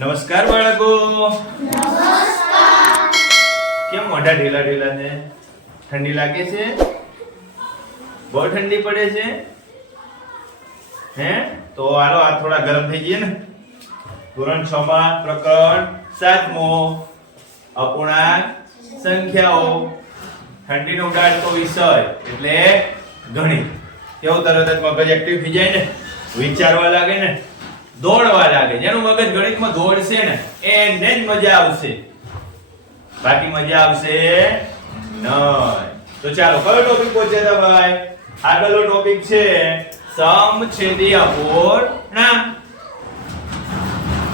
નમસ્કાર બાળકો. નમસ્કાર. કેમ મોઢા ઢીલા ઢીલા છે? ઠંડી લાગે છે? બહુ ઠંડી પડે છે? હે? તો હાલો આ થોડા ગરમ થઈ ગયા ને. ધોરણ 6 માં પ્રકરણ 7મો અપૂર્ણાંક સંખ્યાઓ. ઠંડીનો ઉડાડતો વિષય એટલે ગણિત. કેવું તરત જ મગજ એક્ટિવ થઈ જાય ને, વિચારવા લાગે ને, દોડવા લાગે. જેનું મગજ ગણિતમાં દોડશે ને એને જ મજા આવશે, બાકી મજા આવશે નહીં. તો ચાલો કયો ટોપિક પહોંચ્યા હતા ભાઈ? આગળનો ટોપિક છે સમછેદી અપૂર્ણાંક.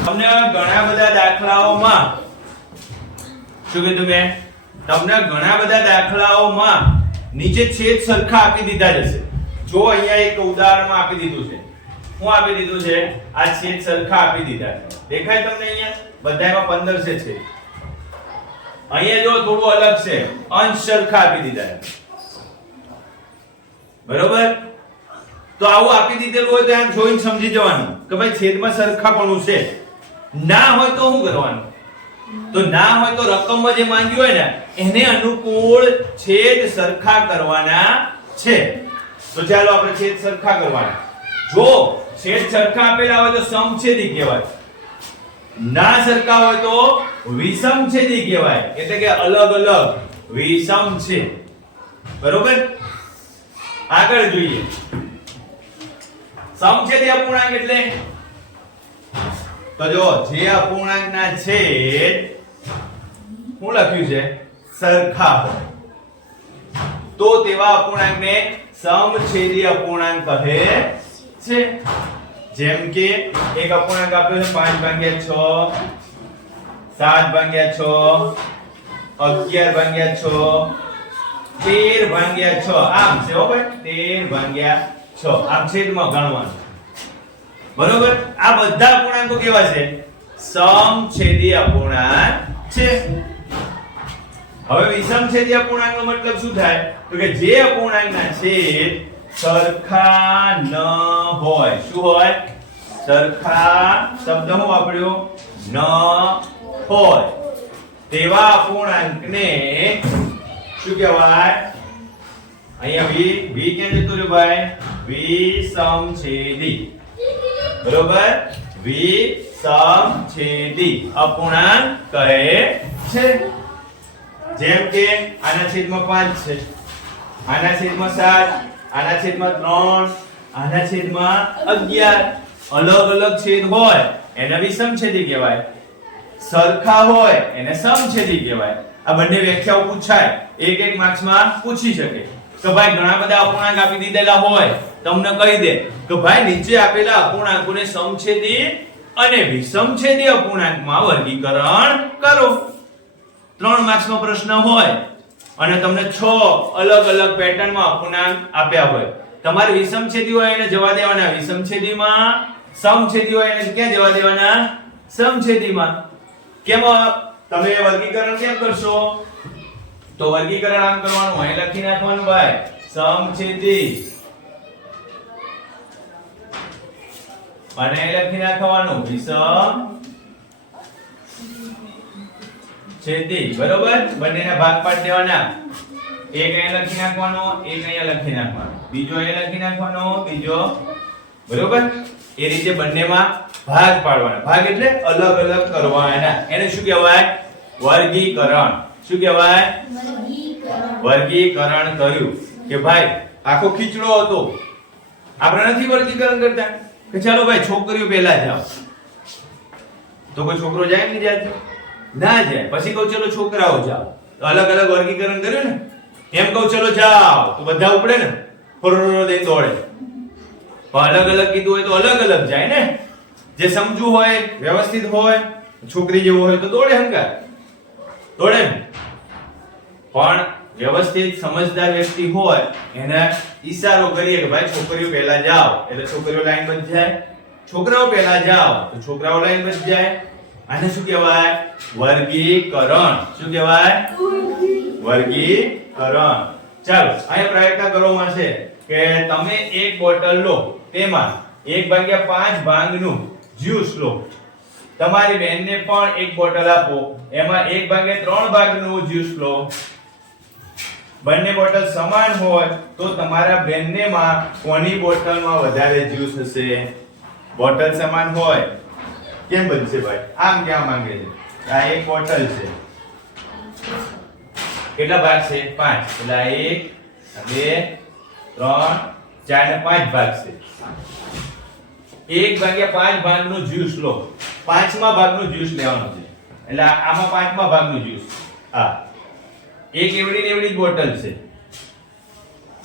તમને ઘણા બધા દાખલાઓમાં શું કીધું મેં? તમને ઘણા બધા દાખલાઓમાં નીચે છેદ સરખા આપી દીધા જશે. જો અહીંયા એક ઉદાહરણમાં આપી દીધું છે. શું આપી દીધું છે? આ છેદ સરખા આપી દીધા છે. દેખાય તમને અહીંયા? બધાયમાં 15 છે. અહીંયા જો થોડું અલગ છે, અંશ સરખા આપી દીધા છે. બરોબર? તો આવું આપી દીધેલું હોય તો આમ જોઈને સમજી જવાનું કે ભાઈ છેદમાં સરખાપણું છે. ના હોય તો શું કરવાનું? તો ના હોય તો રકમમાં જે માંગ્યું હોય ને એને અનુકૂળ છેદ સરખા કરવાના છે. તો ચાલો આપણે છેદ સરખા કરવાના. જો છેદ સરખા આપેલા હોય તો સમછેદી કહેવાય, ના સરખા હોય તો વિષમછેદી કહેવાય. એટલે કે અલગ અલગ વિષમ છે. બરોબર? આગળ જોઈએ. સમછેદી અપૂર્ણાંક એટલે તો જો જે અપૂર્ણાંકના છેદ શું લખ્યું છે સરખા હોય તો તેવા અપૂર્ણાંકને સમછેદી અપૂર્ણાંક કહે છે. જેમ કે એક અપૂર્ણાંક આપ્યો છે 5/6, 7/6, 11/6, 13/6. આમ છે હો ભાઈ, 13/6. આમ છેદમાં ગણવાનું. બરોબર? આ બધા અપૂર્ણાંકો કેવા છે? સમછેદી અપૂર્ણાંક છે. હવે વિષમછેદી અપૂર્ણાંકનો મતલબ શું થાય? તો કે જે અપૂર્ણાંકના છેદ સરખા ન હોય. શું હોય? સરખા શબ્દ હું વાપર્યો? ન હોય તેવા અપૂર્ણાંકને શું કહેવાય? અહીંયા v ક્યાં જતો રહ્યો ભાઈ? વિષમછેદી. બરોબર? વિષમછેદી અપૂર્ણાંક કહે છે. જેમ કે આના છેદમાં 5 છે, આના છેદમાં 7, આના છેદમાં 3, આના છેદમાં 11. અલગ અલગ છેદ હોય એને વિષમછેદી કહેવાય, સરખા હોય એને સમછેદી કહેવાય. આ બંને વ્યાખ્યાઓ પૂછાય, એક એક માર્ક્સમાં પૂછી શકે કે ભાઈ ઘણા બધા અપૂર્ણાંક આપી દીધેલા હોય, તમને કહી દે કે ભાઈ નીચે આપેલા અપૂર્ણાંકોને સમછેદી અને વિષમછેદી અપૂર્ણાંકમાં વર્ગીકરણ કરો. 3 માર્ક્સનો પ્રશ્ન હોય અને તમને 6 અલગ અલગ પેટર્નમાં અપૂર્ણાંક આપ્યા હોય. તમારે વિષમછેદી હોય એને જવા દેવાના વિષમછેદીમાં, સમછેદી હોય એને ક્યાં જવા દેવાના? સમછેદીમાં. કેમ તમે વર્ગીકરણ કેમ કરશો? તો વર્ગીકરણ આમ કરવાનું, અહીં લખી નાખવાનું ભાઈ સમછેદી, અને અહીં લખી નાખવાનું વિષમછેદી. બરોબર? બંનેના ભાગ પાડી દેવાના. એક અહીં લખી નાખવાનો, એક અહીંયા લખી નાખવાનો, બીજો અહીં લખી નાખવાનો, બીજો. બરોબર? એ રીતે બંનેમાં ભાગ પાડવાના. ભાગ એટલે અલગ અલગ કરવાના. એને શું કહેવાય? વર્ગીકરણ. શું કહેવાય? વર્ગીકરણ કર્યું. કે ભાઈ આખો ખીચડો હતો, આપણે નથી વર્ગીકરણ કરતા કે ચાલો ભાઈ છોકરીઓ પહેલા જાઓ, તો કોઈ છોકરો જાય નહીં જાતો? ના જાય. પછી કહું ચલો છોકરાઓ જાઓ, તો અલગ અલગ વર્ગીકરણ કર્યું ને. એમ કહું ચલો જાઓ તો બધા ઉપડે ને, ફોરરો દઈને દોડે. પણ અલગ અલગ કીધું હોય તો અલગ અલગ જાય ને. જે સમજુ હોય, વ્યવસ્થિત હોય, છોકરી જેવો હોય તો દોડે, હંકાર દોડે. પણ વ્યવસ્થિત સમજદાર વ્યક્તિ હોય એને ઈશારો કરીએ કે ભાઈ છોકરીઓ પહેલા જાઓ, એટલે છોકરીઓ લાઈન બંધ જાય. છોકરાઓ પહેલા જાઓ તો છોકરાઓ લાઈન બંધ જાય. આને શું કહેવાય? વર્ગીકરણ. શું કહેવાય? વર્ગીકરણ. ચાલો અહીંયા પ્રયત્ન કરવામાં છે કે તમે એક બોટલ લો, તેમાં 1/5 ભાગનું જ્યુસ લો. તમારી બેનને પણ એક બોટલ આપો, એમાં 1/3 ભાગનું જ્યુસ લો. બંને બોટલ સમાન હોય તો તમારા બેનનેમાં કોની બોટલમાં વધારે જ્યુસ હશે? બોટલ સમાન હોય કેમ બનશે ભાઈ? આમ ક્યાં માંગે છે? આ એક બોટલ છે, કેટલા ભાગ છે? 5. એટલે 1 2 3 4 ને 5 ભાગ છે. 1/5 ભાગનું જ્યુસ લો. 5મા ભાગનું જ્યુસ લેવાનું છે. એટલે આમાં 5મા ભાગનું જ્યુસ. આ એક એવડી ને એવડી બોટલ છે,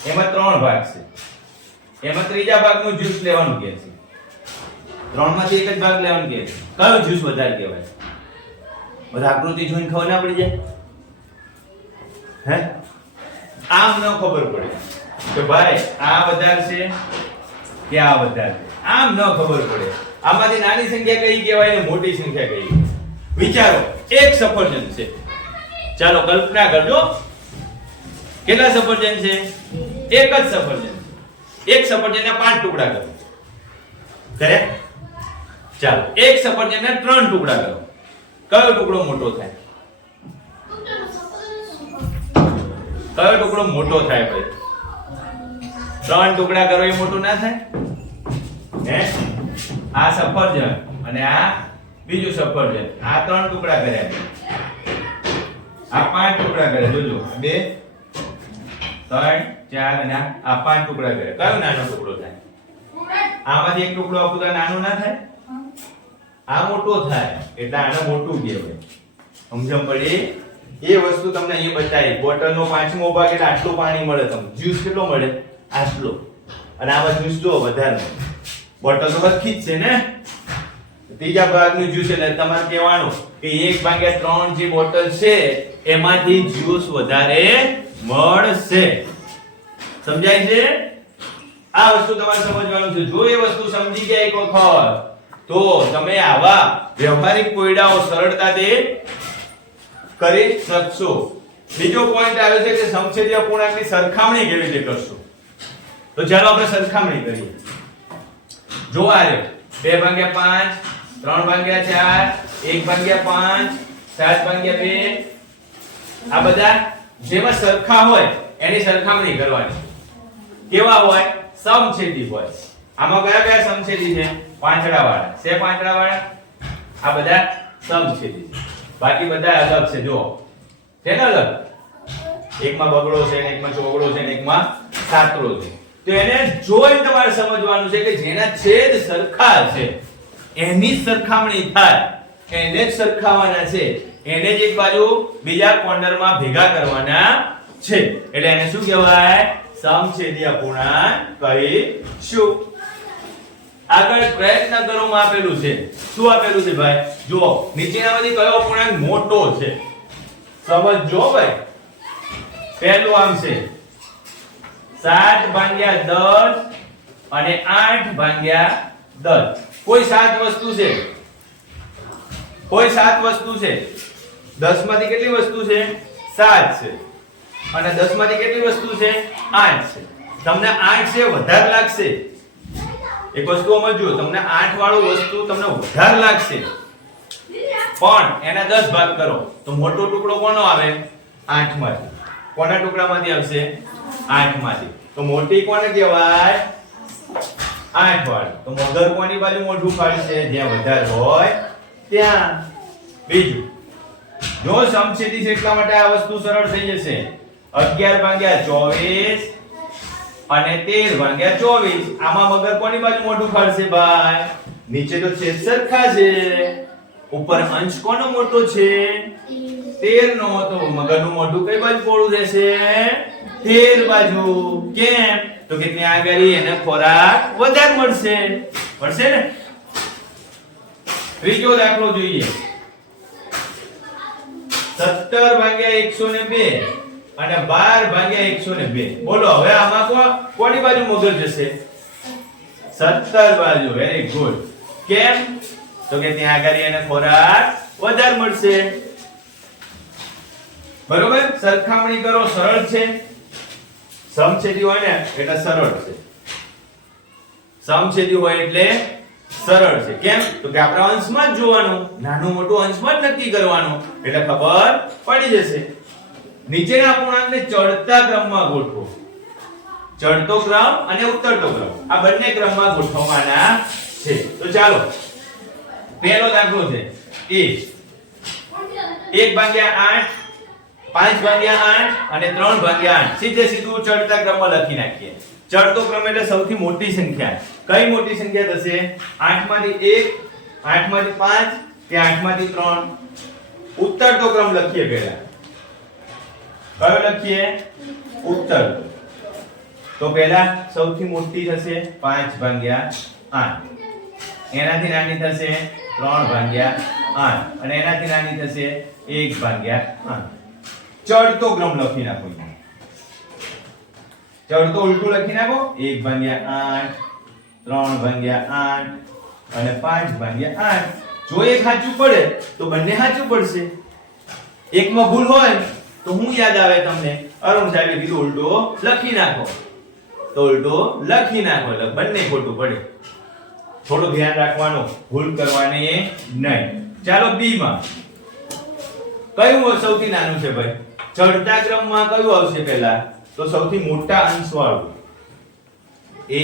એમાં 3 ભાગ છે. એમાં ત્રીજા ભાગનું જ્યુસ લેવાનું કે છે. 3માંથી એક જ ભાગ લેવાનું કે છે. કયો જ્યુસ વધારે કહેવાય? બધા આકૃતિ જોઈને ખબર ના પડી જાય? હે? આમ ન ખબર પડે કે ભાઈ આ વધારે છે કે આ વધારે છે. આમ ન ખબર પડે. આમાંથી નાની સંખ્યા કઈ કહેવાય ને મોટી સંખ્યા કઈ? વિચારો, એક સફરજન છે. ચાલો કલ્પના કરજો, કેટલા સફરજન છે? એક જ સફરજન. એક સફરજનના 5 ટુકડા કરો. કરે? ચાલો એક સફરજનના 3 ટુકડા કરો. કયો ટુકડો મોટો થાય? કયો ટુકડો મોટો થાય ભાઈ? 3 ટુકડા કરો એ મોટું ના થાય? હે? આ સફરજન અને આ બીજું સફરજન, આ 3 ટુકડા કર્યા. આ 5 ટુકડા કર્યા. જોજો 2 3 4 અને આ 5 ટુકડા કર્યા. કયો નાનો ટુકડો થાય? આમાંથી એક ટુકડો આપું તો નાનો ના થાય? આ મોટો થાય એટલે આને મોટું કહેવાય. સમજણ પડી? એ વસ્તુ તમને અહીં બતાવી. બોટલનો 5મો ભાગ એટલે આટલું પાણી મળે તમને. જ્યુસ કેટલો મળે? આટલો. અને આમાં જ્યુસ જો વધારે મળે. બોટલ તો સરખી જ છે ને? ત્રીજા ભાગનું જ્યુસ એટલે તમારે કહેવાનું કે 1/3 જે બોટલ છે એમાંથી જ્યુસ વધારે મળશે. સમજાય છે? આ વસ્તુ તમારે સમજવાનું છે. જો એ વસ્તુ સમજી ગયા એક વખત તો તમે આવા વ્યવહારિક કોયડાઓ સરળતાથી કરી શકશો. બીજો પોઈન્ટ આવે છે કે સમછેદીય અપૂર્ણાંકની સરખામણી કેવી રીતે કરશો? તો ચાલો આપણે સરખામણી કરીએ. જો આ રે 2/5 3/4 1/5 7/2 આ બધા જેમાં સરખા હોય એની સરખામણી કરવાની. કેવા હોય? સમછેદી હોય. આમાં કયા કયા સમછેદી છે? પાંચડાવાળા. છે પાંચડાવાળા? આ બધા સમછેદી છે. બાકી બધા અલગ છે. જો છે ને અલગ? એકમાં બગડો છે ને એકમાં ચોગડો છે ને એકમાં સાતડો છે. તો એને જોઈને તમારે સમજવાનું છે કે જેના છેદ સરખા છે એની સરખામણી થાય, એને જ સરખાવવાના છે, એને જ એક બાજુ બીજા કોર્નરમાં ભેગા કરવાના છે. એટલે એને શું કહેવાય? સમછેદી અપૂર્ણાંક કહીશું. આગળ પ્રયત્ન કરો માં આપેલું છે. શું આપેલું છે ભાઈ? જુઓ નીચેનામાંથી કયો અપૂર્ણાંક મોટો છે? સમજજો ભાઈ. પહેલું આમ છે 7/10 અને 8/10. કોઈ 7 વસ્તુ છે? કોઈ 7 વસ્તુ છે? 10 માંથી કેટલી વસ્તુ છે? 7 છે. અને 10 માંથી કેટલી વસ્તુ છે? 8 છે. તમને 8 છે વધારે લાગશે. એક વસ્તુ સમજો, તમને 8 વાળું વસ્તુ તમને વધારે લાગશે, પણ એના 10 ભાગ કરો તો મોટો ટુકડો કોનો આવે? 8 માંથી. કોના ટુકડામાંથી આવશે? 8 માંથી. તો મોટી કોને કહેવાય? 8 વાળી. તો મગર કોની બાજુ મોઢું ફાડશે? જ્યાં વધારે હોય ત્યાં. બીજું, જો સમછેદી છે એટલા માટે આ વસ્તુ સરળ થઈ જશે. 11/24 અને 13/24. આમાં મગર કોની બાજુ મોઢું ફાડશે ભાઈ? નીચે તો છેદ સરખા છે, ઉપર અંશ કોનો મોટો છે? 13 નો. તો મગરનું મોઢું કઈ બાજુ પોળું રહેશે? 13 બાજુ. કેમ? તો કે ત્યાં આગળ એને ખોરાક વધારે મળશે. મળશે ને? ત્રીજો દાખલો જોઈએ. 17/102 અને 12/102. બોલો હવે આમાં કોની બાજુ મગર જશે? 17 બાજુ. Very good. કેમ? તો કે ત્યાં આગળ એને ખોરાક વધારે મળશે. બરોબર? સરખામણી કરો, સરળ છે. સમછેદી હોય ને એટલે સરળ છે. સમછેદી હોય એટલે સરળ છે. કેમ? તો કે આપણે અંશમાં જ જોવાનું, નાનું મોટું અંશમાં જ નક્કી કરવાનું, એટલે ખબર પડી જશે. નીચેના અપૂર્ણાંકને ચડતા ક્રમમાં ગોઠવો. ચડતો ક્રમ અને ઉતરતો ક્રમ આ બંને ક્રમમાં ગોઠવવાના છે. તો ચાલો પહેલો દાખલો છે એ 1/8 5/8 અને 3/8 સીધે સીધું ચડતા ક્રમમાં લખી નાખીએ. ચડતો ક્રમ એટલે સૌથી મોટી સંખ્યા. કઈ મોટી સંખ્યા થશે? 8 માંથી 1 8 માંથી 5 કે 8 માંથી 3. ઉત્તરતો ક્રમ લખીએ પહેલા. કયો લખીએ? ઉત્તરતો. તો પહેલા સૌથી મોટી થશે 5/8, એનાથી નાની થશે 3/8 અને એનાથી નાની થશે 1/8. ચડતો ક્રમ લખી નાખો. ચડતો ઉલટું લખી નાખો. 1/8 3/8 અને 5/8. જો એક સાચું પડે તો બંને સાચું પડશે. એકમાં ભૂલ હોય તો હું યાદ આવે તમને? અરુણ સાહેબે કીધું ઉલટો લખી નાખો. તો ઉલટો લખી નાખો એટલે બંને ખોટું પડે. થોડું ધ્યાન રાખવાનું, ભૂલ કરવાની નહીં. ચાલો બી માં કયું સૌથી નાનું છે ભાઈ? ચડતા ક્રમમાં કયું આવશે પહેલા? તો સૌથી મોટા અંશ વાળું એ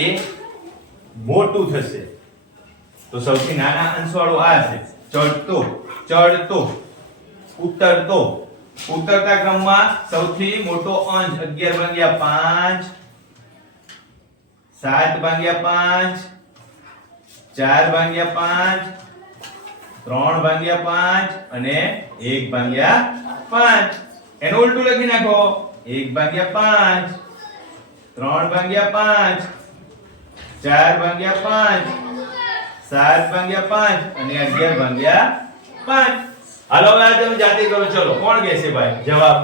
મોટું થશે. તો સૌથી નાના અંશ વાળું આ છે. ચડતો ઉતરતો. ઉતરતા ક્રમમાં સૌથી મોટો અંશ 11/5 7/5 4/5 3/5 અને 1/5. એનું ઉલટું લખી નાખો. 1/5 3/5 4/5 7/5 અને 11/5. હાલો હવે તમે જાતે કરો. ચલો કોણ કહેશે ભાઈ જવાબ?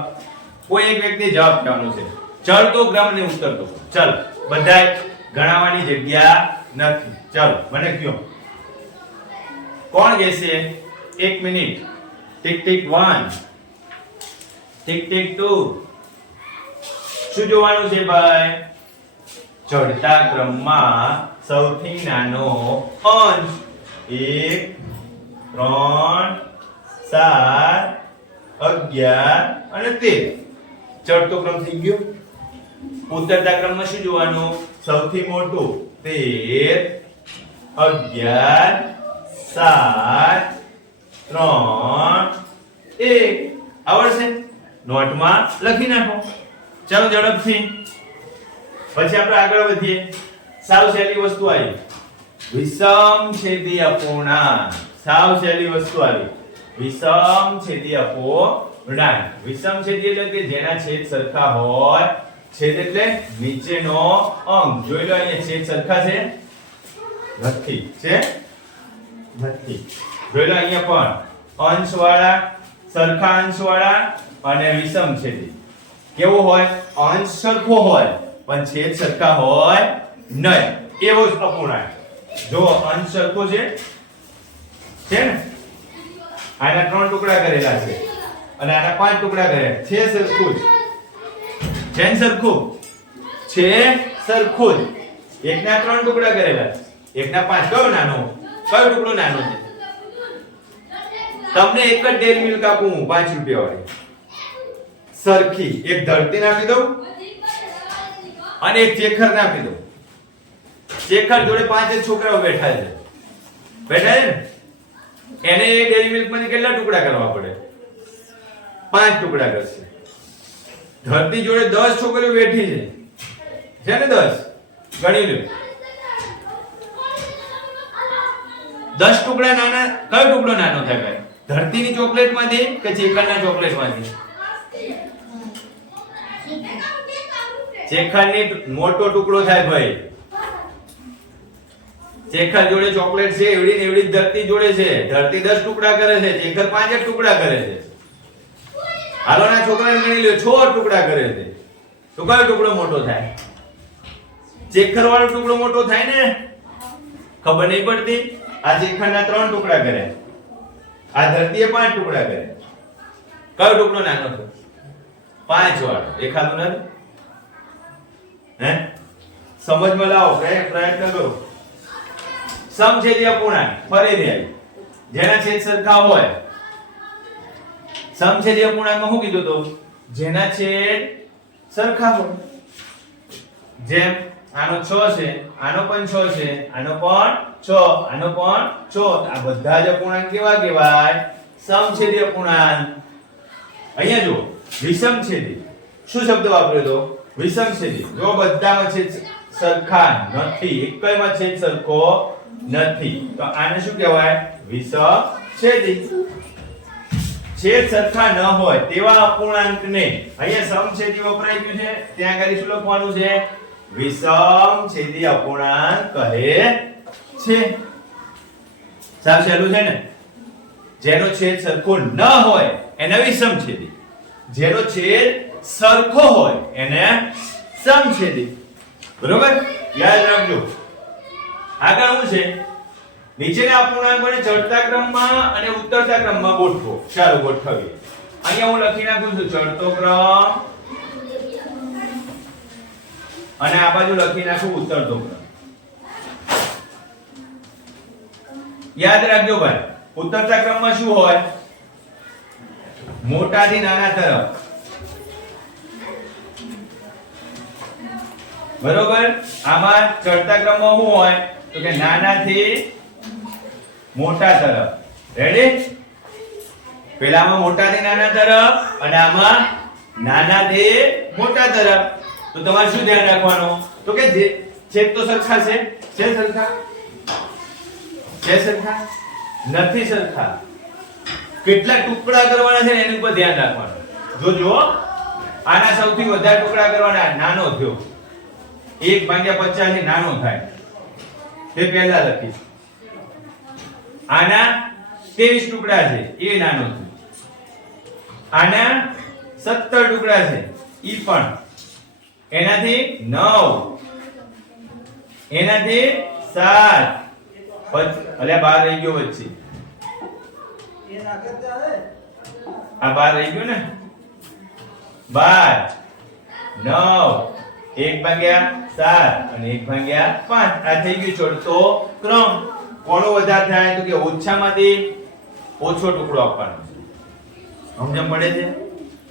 કોઈ એક વ્યક્તિ જવાબ કહેવાનો છે. ચડતો ક્રમ ને ઉતરતો. ચાલ બધાય ગણાવવાની જગ્યા નથી. ચાલો મને કયો કોણ કહેશે? 1 minute. Tick tick 1 tick tick 2. શું જોવાનું છે ભાઈ? ચડતા ક્રમમાં સૌથી નાનો અંશ 1 3 7 11 અને 13. ચડતો ક્રમ થઈ ગયો. ઉતરતા ક્રમમાં શું જોવાનું? સૌથી મોટું 13 11 7 3 1. આવડશે? નોટમાં લખી નાખો. ચાલો ઝડપથી. પછી આપણે આગળ વધીએ. સાવ સહેલી વસ્તુ આવી. વિષમછેદી અપૂર્ણાંક. સાવ સહેલી વસ્તુ આવી. વિષમછેદી અપૂર્ણાંક. વિષમછેદી એટલે કે જેના છેદ સરખા હોય. છેદ એટલે નીચેનો અંક. જોઈ લો અહીંયા છેદ સરખા છે? નથી. છે? નથી. જોઈ લો અહીંયા પણ અંશવાળા, સરખા અંશવાળા અને વિષમછેદી. કેવો હોય? અંશ સરખો હોય પણ છેદ સરખા હોય નહીં. એવો જ અપૂર્ણાંક. જો અંશ સરખો છે ને? આના 3 ટુકડા કરેલા છે અને આના 5 ટુકડા કરેલા છે. સરખું જ છે. સરખું છે. સરખું જ. એકના 3 ટુકડા કરેલા છે, એકના 5. કયો નાનો? કયો ટુકડો નાનો છે? તમને એક જ ડેરી મિલ્ક આપું હું 5 રૂપિયા વાળી સરખી. એક ધરતી આપી દઉં અને એક ચેખર આપી દઉં. ચેખર જોડે 5 જ છોકરાઓ બેઠા છે. બેઠા છે ને? એને એક ડેરી મિલ્ક માંથી કેટલા ટુકડા કરવા પડે? 5 ટુકડા કરશે. ધરતી જોડે 10 છોકરીઓ બેઠી છે ને? 10 ગણી લો. 10 ટુકડા નાના. કયો ટુકડો નાનો થાય ભાઈ? ધરતીની ચોકલેટ માંથી કે ચેખરના ચોકલેટ માંથી? ચેખરની મોટો ટુકડો થાય ભાઈ. ચેખર જોડે ચોકલેટ છે એવડી ને એવડી ધરતી જોડે છે. ધરતી 10 ટુકડા કરે છે, ચેખર 5 જ ટુકડા કરે છે. હાલો ના છોકરાને ગણી લ્યો 6 ટુકડા કરે છે. તો કયો ટુકડો મોટો થાય? ચેખર વાળો ટુકડો મોટો થાય ને? ખબર નહીં પડતી? આ ચેખરના 3 ટુકડા કરે, આ ધરતીએ 5 ટુકડા કરે. કયો ટુકડો નાનો છે? 5 વાળો. દેખાતું નથી? હે? સમજમાં લાવો, પ્રયત્ન કરો. સમછેદી અપૂર્ણાંક ફરીથી આવી જેના છેદ સરખા હોય સમછેદી અપૂર્ણાંકમાં શું કીધું તો જેના છેદ સરખા હોય જેમ આનો 6 છે આનો પણ 6 છે આનો પણ 6 આનો પણ 6 આ બધા જ અપૂર્ણાંક કેવા કહેવાય સમછેદી અપૂર્ણાંક અહીંયા જો વિષમછેદી શું શબ્દ વાપર્યો તો વિષમછેદી જો બધામાં છેદ સરખા નથી એકયમાં છેદ સરખો નથી તો આને શું કહેવાય વિષમછેદી છેદ સરખા ન હોય તેવા અપૂર્ણાંકને અહીંયા સમછેદી વપરાઈ ગયું છે ત્યાં આગળ શું લખવાનું છે વિષમછેદી અપૂર્ણાંક કહે છે સાવ સહેલું છે ને જેનો છેદ સરખો ન હોય એને વિષમછેદી જેનો છેદ સરખો હોય એને સમછેદી બરોબર યાદ રાખજો આગળ શું છે નીચેના અપૂર્ણાંકોને ચડતા ક્રમમાં અને ઉતરતા ક્રમમાં ગોઠવો ચાલો ગોઠવીએ અહીંયા હું લખી નાખું છું ચડતો ક્રમ અને આ બાજુ લખી નાખું ઉતરતો ક્રમ યાદ રાખજો ભાઈ ઉતરતા ક્રમમાં શું હોય મોટાથી નાના તરફ બરોબર આમાં ચડતા ક્રમમાં શું હોય તો કે નાનાથી મોટા તરફ રેડી પેલામાં મોટાથી નાના તરફ અને આમાં નાનાથી મોટા તરફ તો તમારે શું ધ્યાન રાખવાનું તો કે છેદ તો સરખા છે સરખા નથી સરખા કેટલા ટુકડા કરવાના છે એની ઉપર ધ્યાન રાખવાનું જોજો આના સૌથી વધારે ટુકડા કરવાના નાનો થયો 1/50 થી નાનો થાય તે પહેલા લખીશ આના 23 ટુકડા છે એ નાનો છે આના 17 ટુકડા છે ઈ પણ એનાથી 9 એનાથી 7 અલ્યા 12 રહી ગયો વચ્ચે આ 12 રહી ગયો ને 12 9 1/7 અને 1/5 આ થઈ ગયું ચડતો ક્રમ કોનો વધારે થાય તો કે ઓછામાંથી ઓછો ટુકડો આપવાનો છે સમજણ પડે છે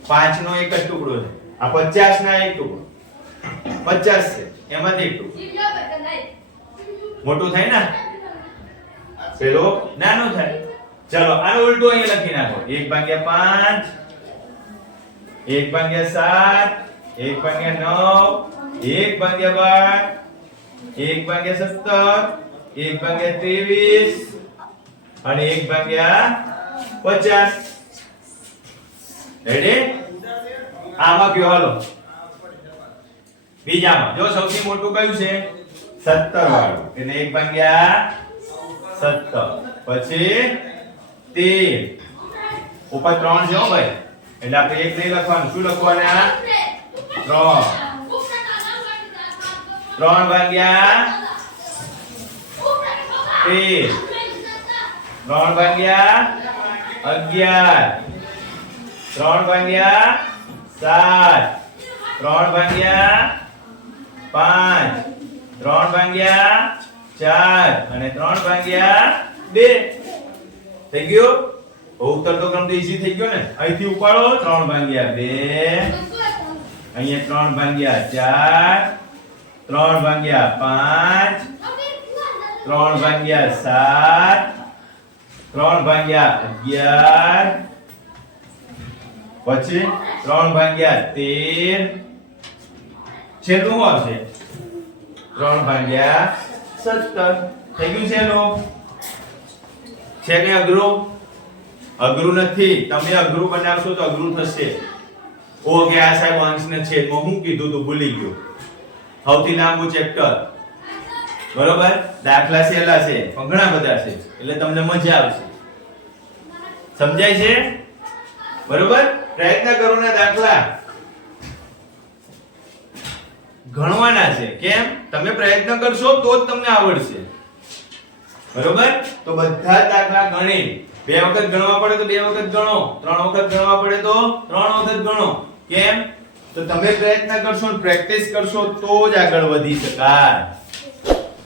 5 નો એક જ ટુકડો છે આ 50 ના એક ટુકડો 50 છે એમાંથી એક ટુકડો મોટું થાય ને પેલો નાનો થાય ચલો આનો ઉલટો અહીંયા લખી નાખો 1/5 1/7 1/9 1/12 1/17 1/23 અને 1/50 રેડી આમાં કયો હાલો બીજામાં જો સૌથી મોટું કયું છે 17 વાળું એટલે 1/17 પછી 13 ઉપર 3 છે હો ભાઈ એટલે આપણે એક નહીં લખવાનું શું લખવાનું આ 3/11 અને 3/2 થઈ ગયું ઉતરતો ક્રમ તો ઈઝી થઈ ગયો ને અહીંથી ઉપાડો 3/2 અહીંયા 3/4 3/5 3/7 3/11 પછી 3/13 છેલ્લું આવશે 3/17 થઈ ગયું છેલ્લું છે કે અઘરું નથી તમે અઘરું બનાવશો તો અઘરું થશે ઓકે આ સાહેબ અંશને છેદમાં હું કીધું તું ભૂલી ગયો સૌથી લાંબુ ચેપ્ટર બરોબર દાખલા સહેલા છે પણ ઘણા બધા છે એટલે તમને મજા આવશે સમજાય છે બરોબર પ્રયત્ન કરો ના દાખલા ગણવાના છે કેમ તમે પ્રયત્ન કરશો તો જ તમને આવડશે બરોબર તો બધા દાખલા ગણી 2 વખત ગણવા પડે તો 2 વખત ગણો 3 વખત ગણવા પડે તો 3 વખત ગણો કેમ તો તમે પ્રયત્ન કરશો પ્રેક્ટિસ કરશો તો જ આગળ વધી શકાય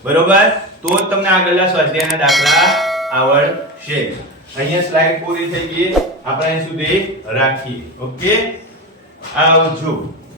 બરોબર તો જ તમને આગળના સ્વાધ્યાયના દાખલા આવડશે. અહીંયા સ્લાઇડ પૂરી થઈ ગઈ. આપણે અહીં સુધી રાખીએ. ઓકે, આવજો.